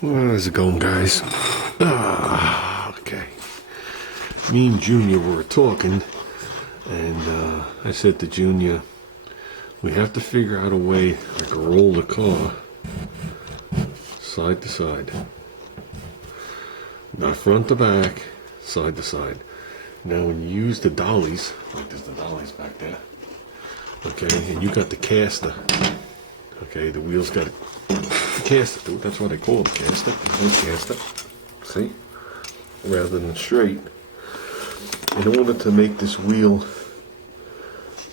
How's it going, guys? Okay. Me and Junior were talking, and I said to Junior, we have to figure out a way to roll the car side to side. Not front to back, side to side. Now, when you use the dollies, like there's the dollies back there, okay, and you got the caster, okay, the wheels got it. Caster, dude, that's what they call them, caster. Caster. See? Rather than straight. In order to make this wheel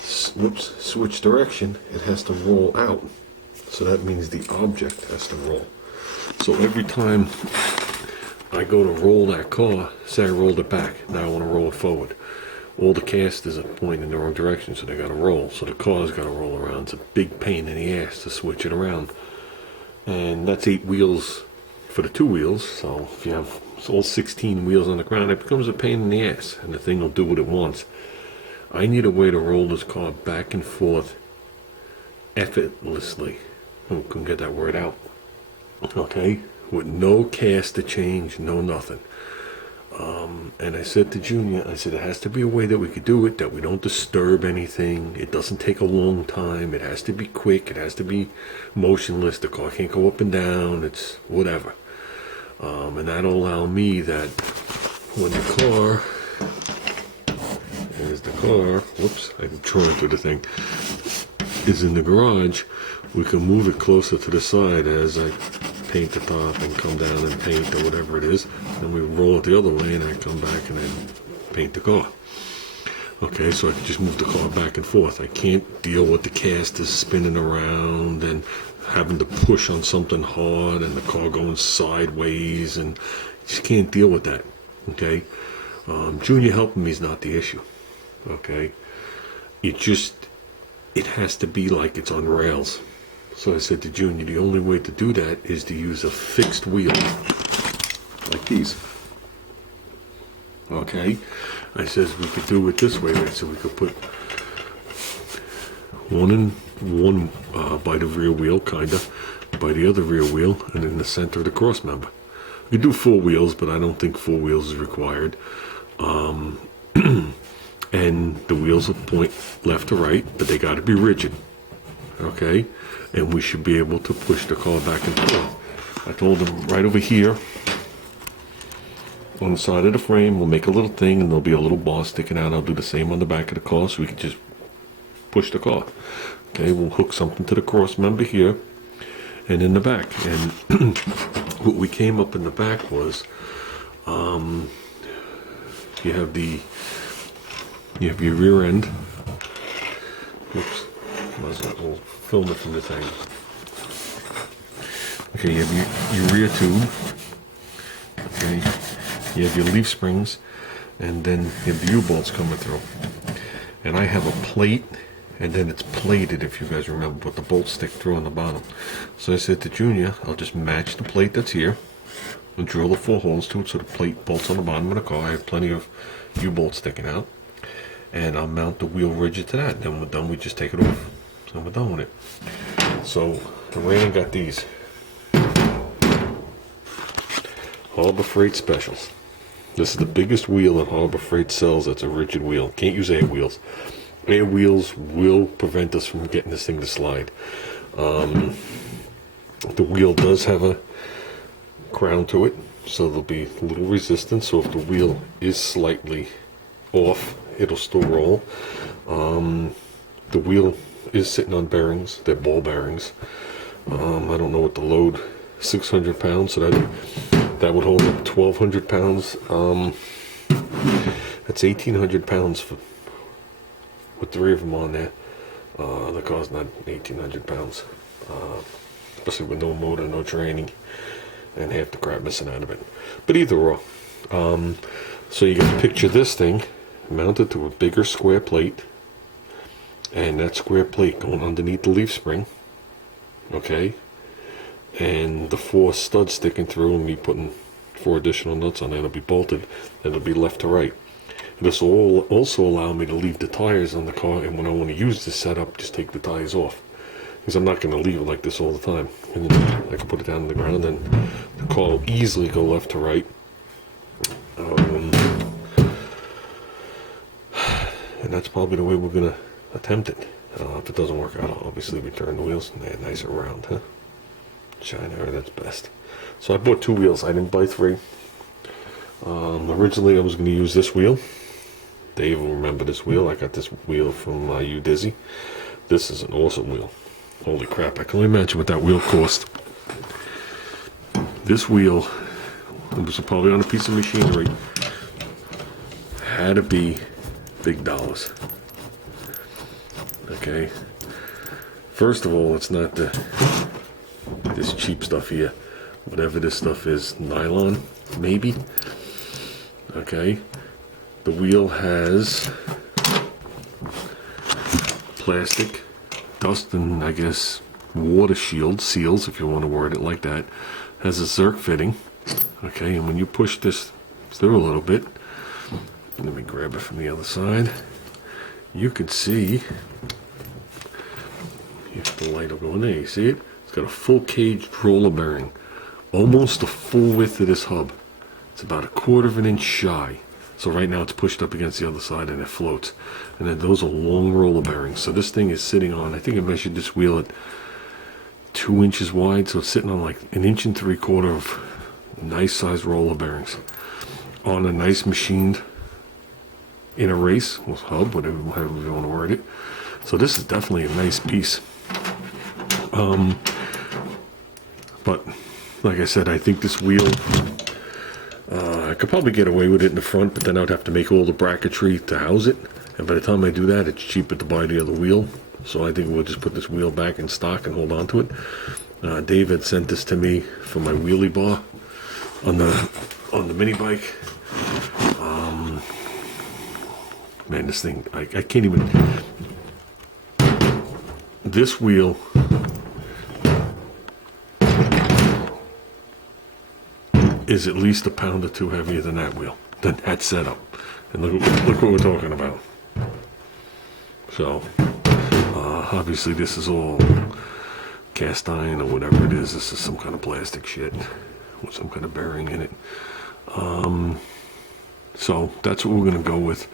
switch direction, it has to roll out. So that means the object has to roll. So every time I go to roll that car, say I rolled it back, now I want to roll it forward. All the casters are pointing in the wrong direction, so they got to roll. So the car's got to roll around. It's a big pain in the ass to switch it around. And that's 8 wheels for the 2 wheels. So if you have all 16 wheels on the ground, it becomes a pain in the ass, and the thing will do what it wants. I need a way to roll this car back and forth effortlessly. I couldn't get that word out. Okay? With no caster change, no nothing. And I said to Junior, I said, it has to be a way that we could do it, that we don't disturb anything. It doesn't take a long time. It has to be quick. It has to be motionless. The car can't go up and down. It's whatever. And that'll allow me that when the car, there's the car, whoops, I'm trying through the thing, is in the garage, we can move it closer to the side as I paint the top and come down and paint or whatever it is. Then we roll it the other way and I come back and then paint the car. Okay, so I can just move the car back and forth. I can't deal with the casters spinning around and having to push on something hard and the car going sideways, and just can't deal with that. Okay, Junior helping me is not the issue. Okay, it has to be like it's on rails. So I said to Junior, the only way to do that is to use a fixed wheel, like these. Okay, I says we could do it this way, right? So we could put one by the rear wheel, kinda, by the other rear wheel, and in the center of the cross member. We could do 4 wheels, but I don't think 4 wheels is required. And the wheels will point left to right, but they got to be rigid. Okay, and we should be able to push the car back and forth. I told him right over here on the side of the frame, we'll make a little thing and there'll be a little bar sticking out. I'll do the same on the back of the car so we can just push the car. Okay, we'll hook something to the cross member here and in the back. And what we came up in the back was you have your rear end. Oops. We'll film it from this angle. Okay, you have your rear tube. Okay, you have your leaf springs, and then you have the U-bolts coming through. And I have a plate, and then it's plated, if you guys remember, but the bolts stick through on the bottom. So I said to Junior, I'll just match the plate that's here and drill the 4 holes to it so the plate bolts on the bottom of the car. I have plenty of U-bolts sticking out. And I'll mount the wheel rigid to that. And then when we're done, we just take it off. So we're done with it. So the Rain got these Harbor Freight Specials. This is the biggest wheel that Harbor Freight sells that's a rigid wheel. Can't use air wheels. Air wheels will prevent us from getting this thing to slide. The wheel does have a crown to it, so there'll be a little resistance. So if the wheel is slightly off, it'll still roll. The wheel is sitting on bearings. They're ball bearings. I don't know what the load, 600 pounds, so that would hold up 1,200 pounds. That's 1,800 pounds with 3 of them on there. The car's not 1,800 pounds, especially with no motor, no training, and half the crap missing out of it. But either or. So you got to picture this thing mounted to a bigger square plate, and that square plate going underneath the leaf spring, okay, and the 4 studs sticking through, and me putting 4 additional nuts on there. It'll be bolted, and it'll be left to right. This will also allow me to leave the tires on the car, and when I want to use this setup, just take the tires off. because I'm not going to leave it like this all the time. And then I can put it down on the ground, and the car will easily go left to right. And that's probably the way we're going to attempt it. If it doesn't work out, I'll obviously return the wheels, and they're nice and round, huh? Shiner, that's best. So I bought 2 wheels. I didn't buy 3. Originally, I was going to use this wheel. Dave will remember this wheel. I got this wheel from Dizzy. This is an awesome wheel. Holy crap, I can only imagine what that wheel cost. This wheel, it was probably on a piece of machinery, had to be big dollars. Okay. First of all, it's not this cheap stuff here. Whatever this stuff is, nylon, maybe. Okay. The wheel has plastic, dust, and I guess water shield seals, if you want to word it like that. Has a Zerk fitting. Okay, and when you push this through a little bit, let me grab it from the other side. You can see, if the light will go in there, you see it? It's got a full caged roller bearing, almost the full width of this hub. It's about 1/4 of an inch shy. So right now it's pushed up against the other side and it floats. And then those are long roller bearings. So this thing is sitting on, I think I measured this wheel at 2 inches wide. So it's sitting on like 1.75 inches of nice sized roller bearings on a nice machined inner race hub, whatever, however you want to word it. So this is definitely a nice piece. But like I said, I think this wheel, I could probably get away with it in the front, but then I'd have to make all the bracketry to house it. And by the time I do that, it's cheaper to buy the other wheel. So I think we'll just put this wheel back in stock and hold on to it. Dave had sent this to me for my wheelie bar on the mini bike. Man, this thing, I can't even. This wheel is at least 1 pound or 2 heavier than that wheel, than that setup. And look what we're talking about. So, obviously this is all cast iron or whatever it is. This is some kind of plastic shit with some kind of bearing in it. So that's what we're going to go with.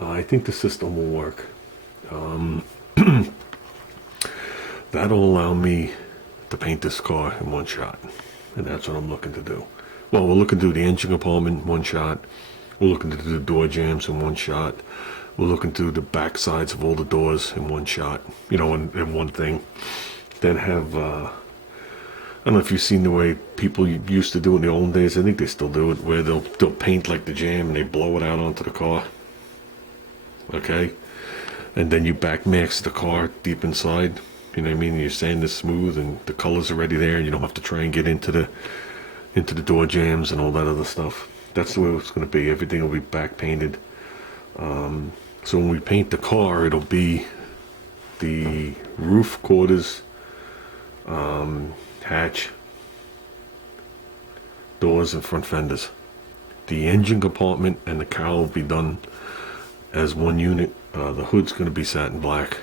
I think the system will work. That'll allow me to paint this car in one shot. And that's what I'm looking to do. Well, we're looking to do the engine compartment in one shot. We're looking to do the door jambs in one shot. We're looking to do the back sides of all the doors in one shot, you know, in one thing. Then have, I don't know if you've seen the way people used to do it in the old days. I think they still do it, where they'll paint like the jam and they blow it out onto the car. Okay? And then you back max the car deep inside. You know what I mean? You're sand is smooth and the color's already there, and you don't have to try and get into the door jambs and all that other stuff. That's the way it's going to be. Everything will be back painted. So when we paint the car, it'll be the roof quarters, hatch, doors, and front fenders. The engine compartment and the cowl will be done as one unit. The hood's going to be satin black,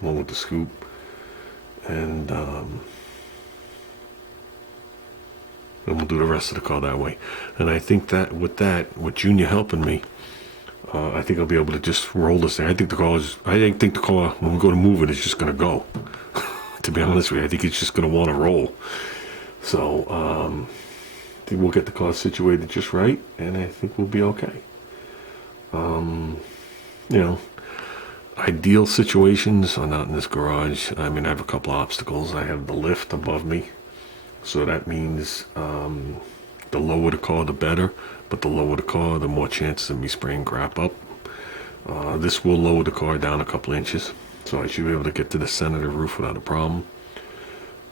along with the scoop. And we'll do the rest of the car that way. And I think that with Junior helping me, I think I'll be able to just roll this thing. I think the car, when we go to move it, is just going to go. To be honest with you, I think it's just going to want to roll. So I think we'll get the car situated just right, and I think we'll be okay. You know, ideal situations are not in this garage. I mean, I have a couple obstacles. I have the lift above me, so that means the lower the car, the better. But the lower the car, the more chances of me spraying crap up. This will lower the car down a couple inches, so I should be able to get to the center of the roof without a problem.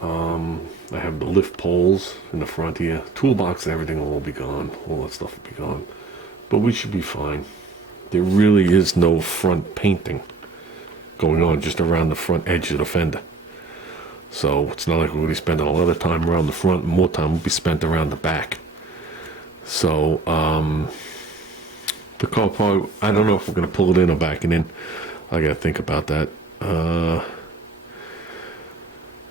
I have the lift poles in the front here. Toolbox and everything will all be gone. All that stuff will be gone. But we should be fine. There really is no front painting going on, just around the front edge of the fender. So it's not like we're going to be spending a lot of time around the front, and more time will be spent around the back. So the car part, I don't know if we're going to pull it in or back it in. I got to think about that.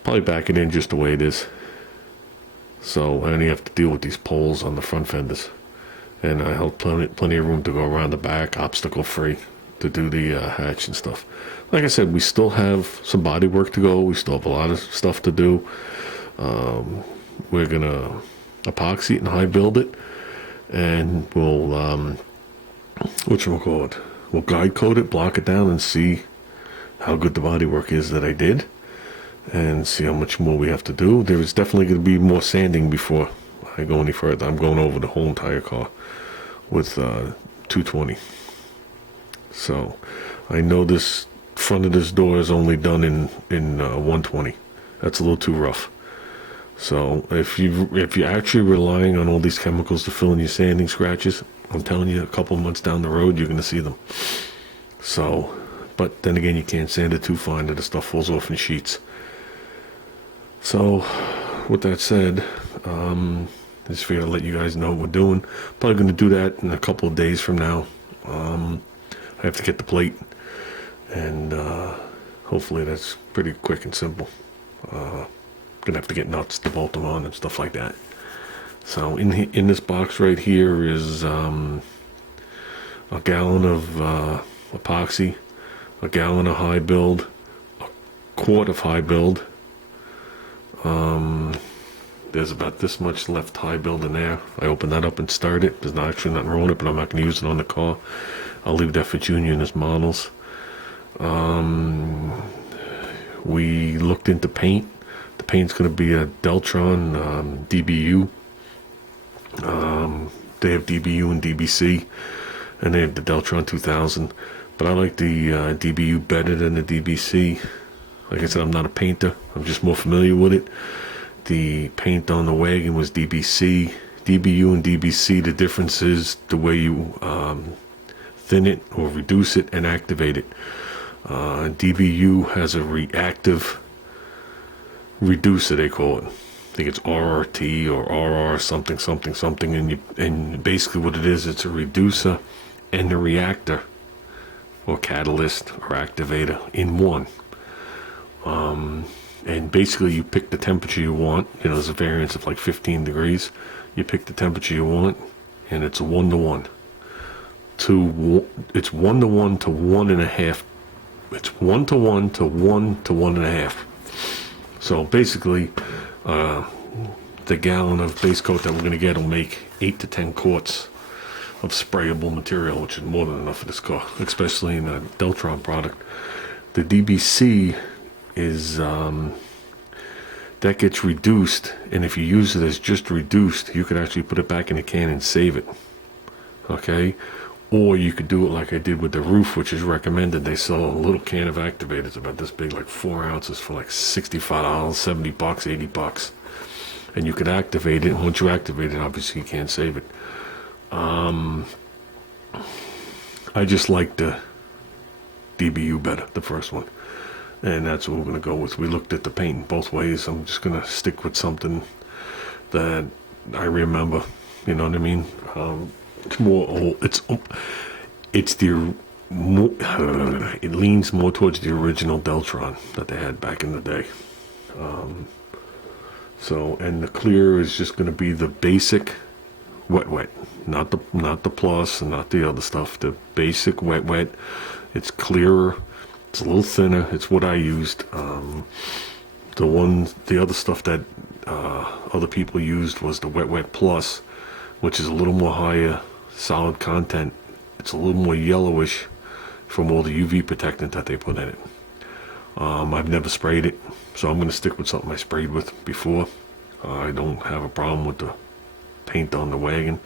probably back it in just the way it is. So I only have to deal with these poles on the front fenders. And I have plenty of room to go around the back, obstacle free, to do the hatch and stuff. Like I said, we still have some body work to go. We still have a lot of stuff to do. We're gonna epoxy it and high build it, and we'll whatchamacallit, we'll guide coat it, block it down, and see how good the body work is that I did, and see how much more we have to do. There is definitely going to be more sanding before I go any further. I'm going over the whole entire car with 220. So I know this front of this door is only done in 120. That's a little too rough. So if you're actually relying on all these chemicals to fill in your sanding scratches, I'm telling you, a couple months down the road, you're going to see them. So, but then again, you can't sand it too fine that the stuff falls off in sheets. So, with that said, I just figured I'd let you guys know what we're doing. Probably going to do that in a couple of days from now. I have to get the plate, and hopefully that's pretty quick and simple. Gonna have to get nuts to bolt them on and stuff like that. So in this box right here is a gallon of epoxy, a gallon of high build, a quart of high build. There's about this much left high build in there. I open that up and start it. There's not actually nothing wrong with it, but I'm not going to use it on the car. I'll leave that for Junior and his models. We looked into paint. The paint's going to be a Deltron DBU. They have DBU and DBC, and they have the Deltron 2000. But I like the DBU better than the DBC. Like I said, I'm not a painter. I'm just more familiar with it. The paint on the wagon was DBC. DBU and DBC, the difference is the way you thin it or reduce it and activate it. DBU has a reactive reducer, they call it. I think it's RRT or RR something, and basically what it is, it's a reducer and a reactor or catalyst or activator in one. And basically you pick the temperature you want. You know, there's a variance of like 15 degrees. You pick the temperature you want, and it's a 1-to-1. It's 1-to-1 to 1.5. It's 1-to-1 to 1 to 1.5. So basically, the gallon of base coat that we're going to get will make 8 to 10 quarts of sprayable material, which is more than enough for this car, especially in a Deltron product. The DBC is that gets reduced, and if you use it as just reduced, you could actually put it back in a can and save it. Okay, or you could do it like I did with the roof, which is recommended. They sell a little can of activators about this big, like 4 ounces, for like $65, $70, $80, and you could activate it. And once you activate it, obviously you can't save it. I just like the DBU better, the first one, and that's what we're going to go with. We looked at the paint both ways. I'm just going to stick with something that I remember, you know what I mean? It's more old. It leans more towards the original Deltron that they had back in the day. So, and the clear is just going to be the basic wet, not the plus and not the other stuff. The basic wet. It's clearer. It's a little thinner. It's what I used. The other stuff that other people used was the wet plus, which is a little more higher solid content. It's a little more yellowish from all the UV protectant that they put in it. I've never sprayed it, so I'm going to stick with something I sprayed with before. I don't have a problem with the paint on the wagon.